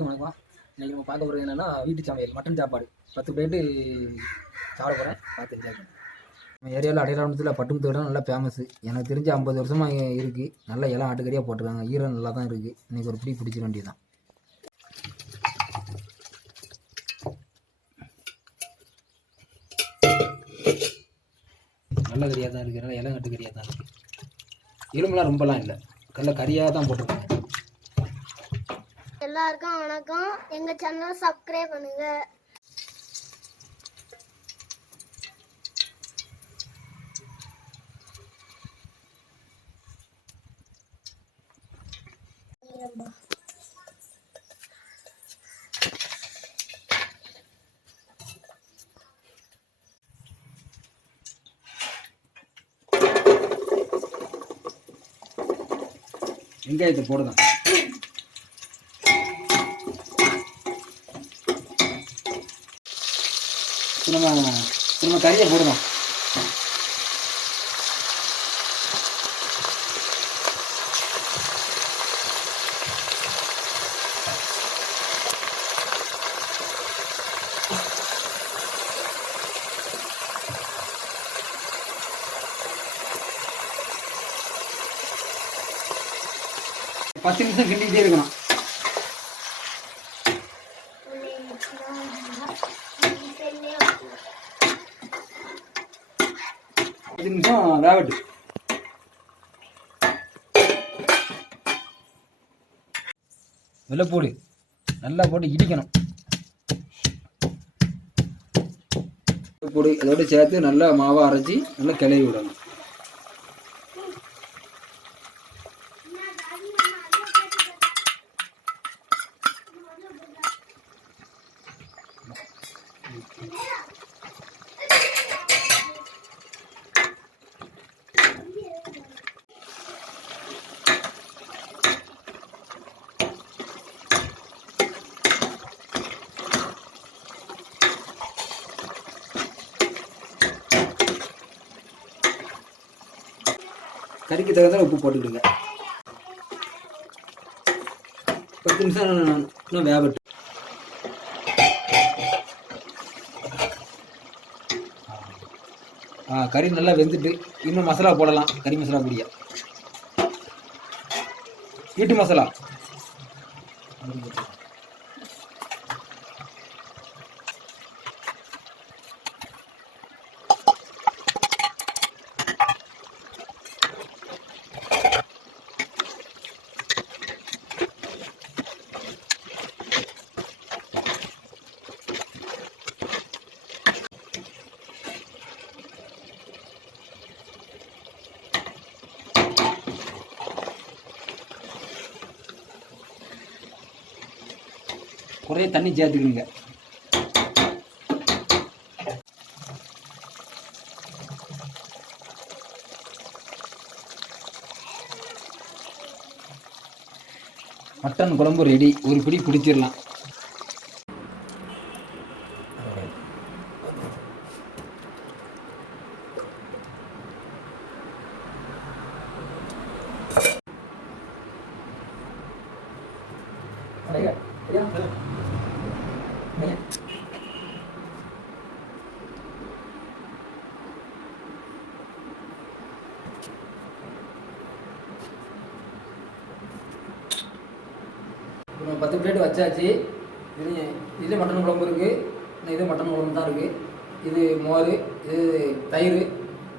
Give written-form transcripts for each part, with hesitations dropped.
அனைவருக்கும் வணக்கம். இன்றைக்கி நம்ம பார்க்க போகிறது என்னென்னா வீட்டு சமையல் மட்டன் சாப்பாடு 10 பிளேட்டு சாப்பிட போகிறேன். பார்த்து என்ஜாய் பண்ணுறேன். நம்ம ஏரியாவில் அடையாளத்தில் பட்டுமுத்து இடம் நல்லா ஃபேமஸ். எனக்கு தெரிஞ்ச 50 வருஷமாக இருக்குது. நல்லா இலம் ஆட்டுக்கறியாக போட்டிருக்காங்க. ஈரம் நல்லா தான் இருக்குது. இன்றைக்கி ஒரு பிடிச்சிட வேண்டியது தான். நல்ல கறியாக தான் இருக்குது. நல்லா இலம் கட்டு கறியாக தான் இருக்குது. எலும்புலாம் ரொம்பலாம் இல்லை. நல்ல கறியாக தான் போட்டிருக்காங்க. எல்லாருக்கும் வணக்கம். எங்க சேனலை சப்ஸ்கிரைப் பண்ணுங்க. வெங்காயத்தை போடுதான். நம்ம கறியை போடுவோம். பத்து நிமிஷம் கிண்டிகிட்டே இருக்கணும். 10 நிமிஷம் வேகட்டு. வெள்ளைப்பூடு நல்லா போட்டு இடிக்கணும். வெள்ளைப்பூடு அதோட சேர்த்து நல்லா மாவை அரைச்சி நல்லா கிளறி விடணும். கறிக்கு தகுந்த உப்பு போட்டுக்கிடுங்க. 10 நிமிஷம் இன்னும் வேகட்டும். கறி நல்லா வெந்துட்டு இன்னும் மசாலா போடலாம். கறி மசாலா பொடியா, வீட்டு மசாலா. ஒரே தண்ணி சேர்த்துக்கணுங்க. மட்டன் குழம்பு ரெடி. ஒரு பிடி பிடிச்சிடலாம். இப்போ 10 பிளேட் வச்சாச்சு. இது மட்டன் குழம்பு இருக்குது. இது மட்டன் குழம்பு தான் இருக்குது. இது மோர், இது தயிர்,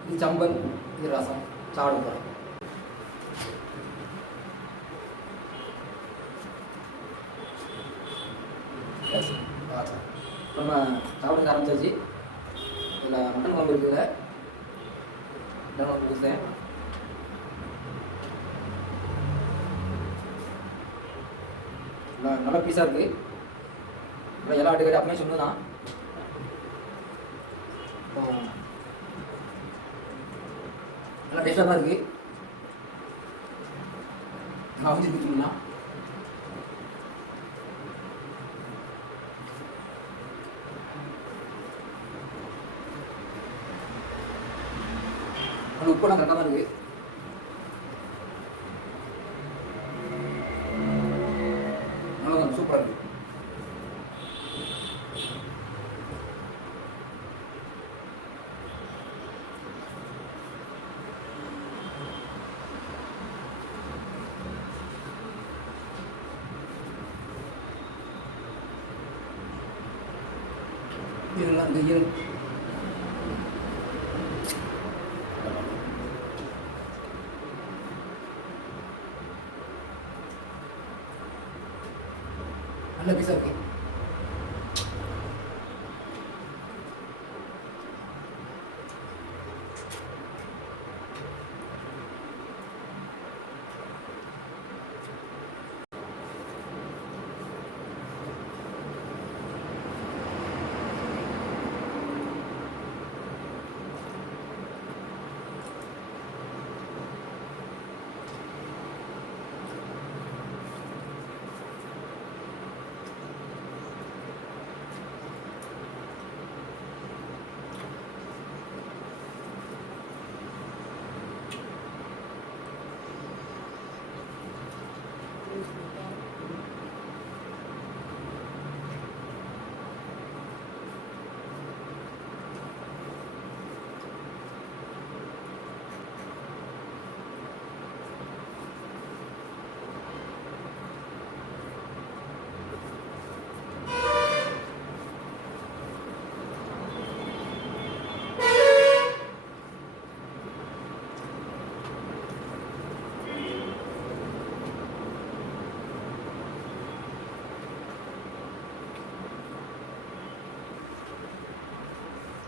இது சம்பல், இது ரசம். சாப்பிட போகிறேன். நம்ம சாப்பிட ஆரம்பிச்சாச்சு. இதில் மட்டன் குழம்பு இருக்குதுங்க. கொடுத்தேன். நல்ல பீஸாக இருக்குது. இப்போ எல்லாம் ஆட்டுக்கறி அப்படியே சொன்னதான். நல்லா டேஸ்ட்டாக தான் இருக்குது. நான் வந்து கொடுத்துருந்தேன். நல்லா உப்புலாம் கரெக்டாக தான் இருக்குது. சூப்பராக இருக்குது. நல்லா இருக்கு ஈரல். நல்ல பீஸாக இருக்கு.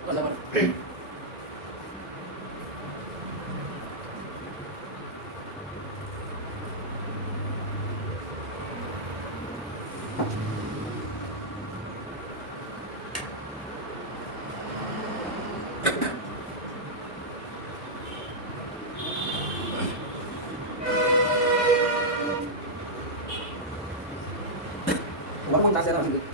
கலபட. உடம்பு ஜாஸ்தியாக தான் இருக்குது.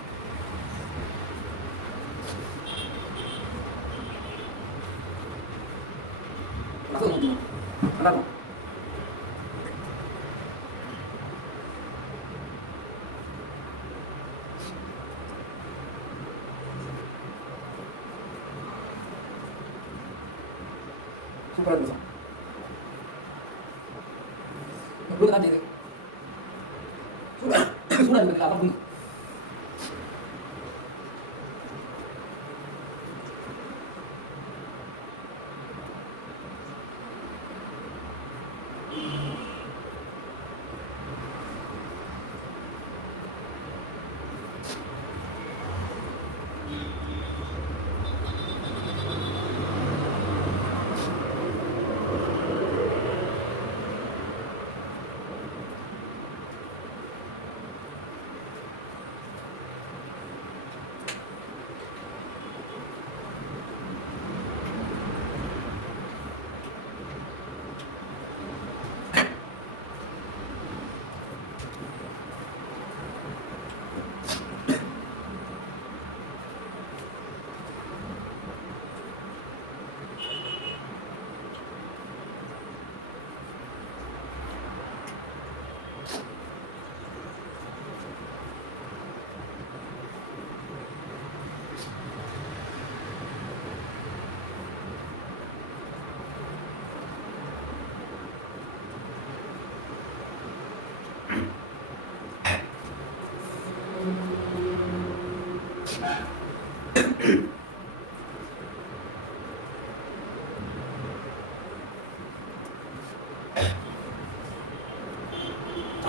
நல்லா இருக்கும். சூப்பராக இருக்கு சார். உங்களுக்கு தான் செய்யுது. சூடாக இருக்குது. அதான்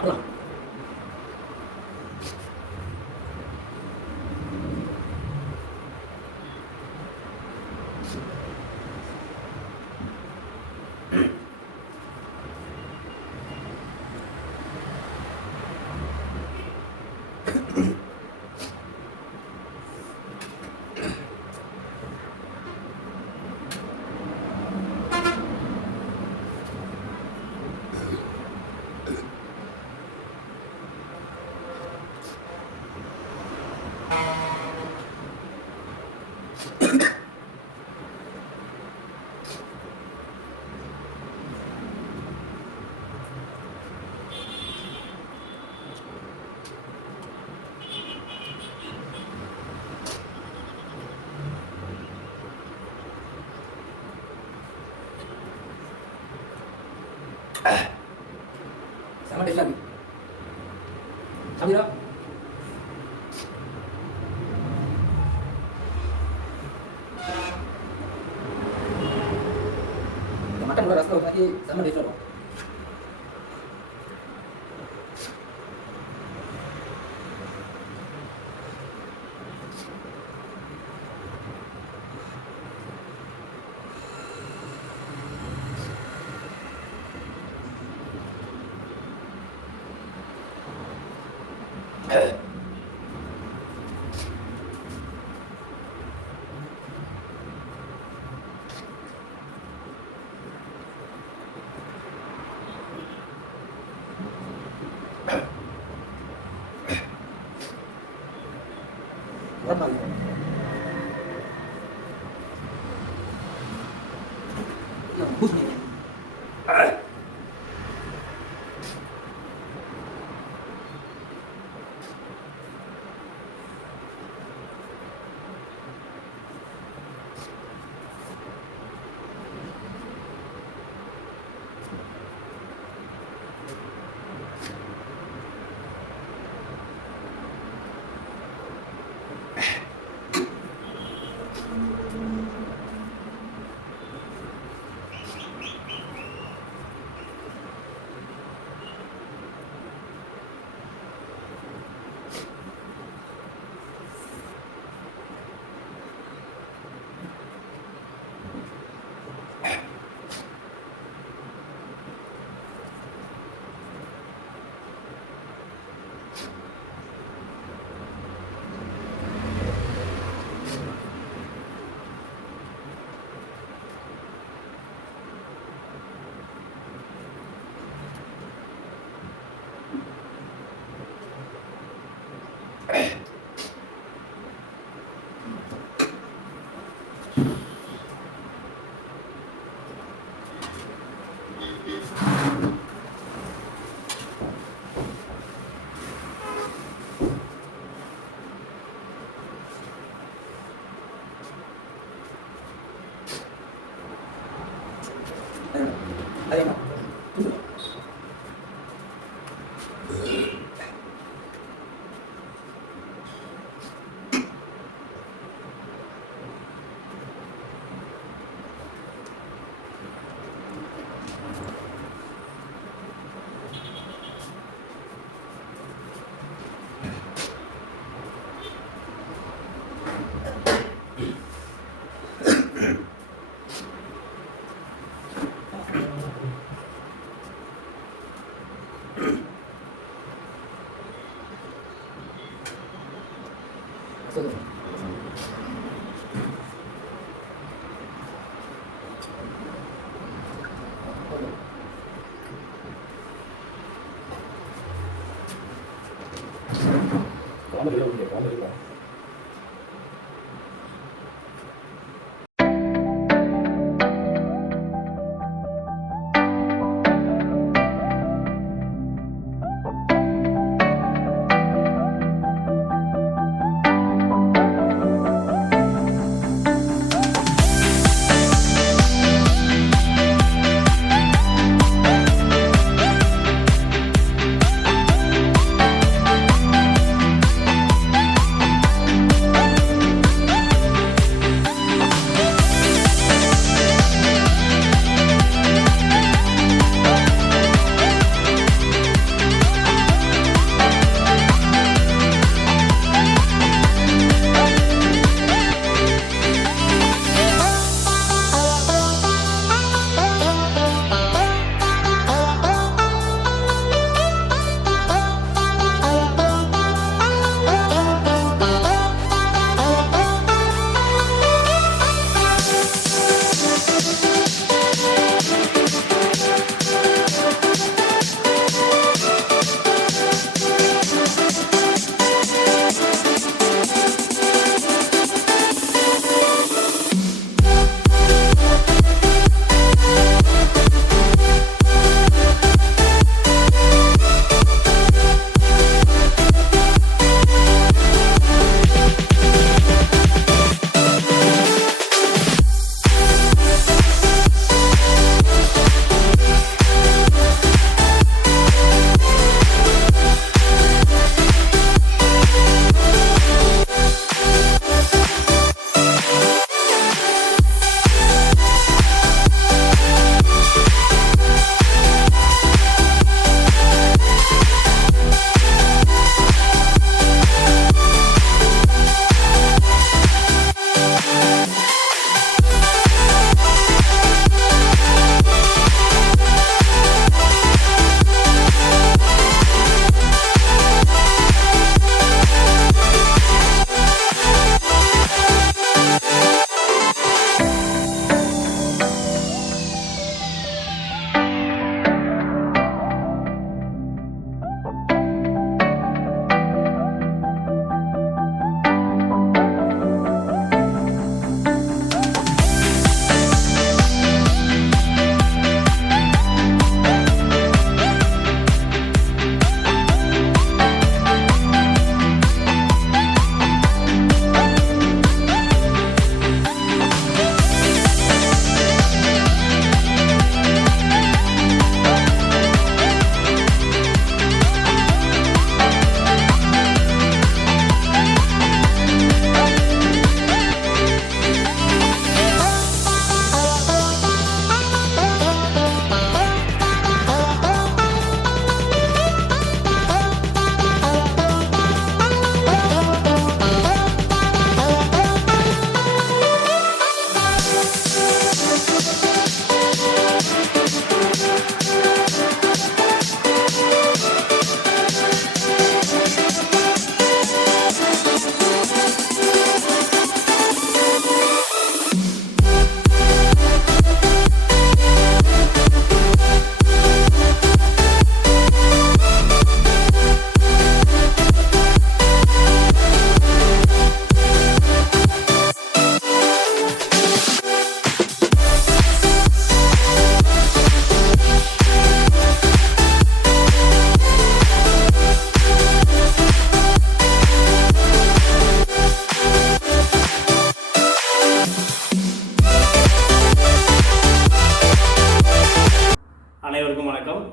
சாப்பிடலாம். sama deh lagi. Sambil mutton ரசம் ஊற்றி செம்ம டேஸ்ட் வரும்.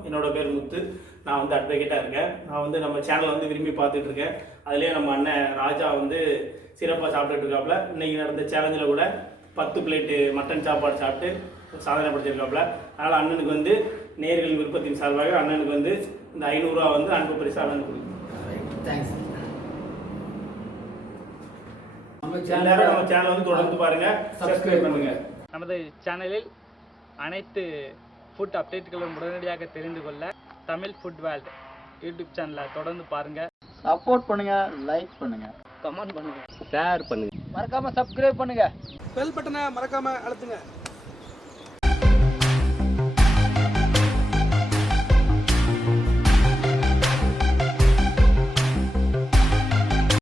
என்னோட பேர் முத்து. நான் வந்து அட்வொகேட்டாக இருக்கேன். நான் வந்து நம்ம சேனலை வந்து விரும்பி பார்த்துட்டு இருக்கேன். அதுலேயே நம்ம அண்ணன் ராஜா வந்து சிறப்பாக சாப்பிட்டுட்டு இருக்காப்புல. இன்றைக்கி நடந்த சேலஞ்சில் கூட 10 பிளேட்டு மட்டன் சாப்பாடு சாப்பிட்டு சாதனை படுத்திருக்காப்புல. அதனால் அண்ணனுக்கு வந்து நேயர்களின் விருப்பத்தின் சார்பாக அண்ணனுக்கு வந்து இந்த 500 ரூபா வந்து அன்பு பரிசு அண்ணனுக்கு கொடுக்கும். தேங்க்ஸ். எல்லாரும் நம்ம சேனலை வந்து தொடர்ந்து பாருங்கள், சப்ஸ்கிரைப் பண்ணுங்கள். நமது சேனலில் அனைத்து ஃபுட் அப்டேட்டுகளும் உடனடியாக தெரிந்து கொள்ள தமிழ் ஃபுட் வேர்ல்ட் யூடியூப் சேனலை தொடர்ந்து பாருங்கள். சப்போர்ட் பண்ணுங்கள், லைக் பண்ணுங்கள், கமெண்ட் பண்ணுங்கள், ஷேர் பண்ணுங்கள், மறக்காமல் சப்ஸ்கிரைப் பண்ணுங்கள், பெல் பட்டனை மறக்காமல் அழுத்துங்க.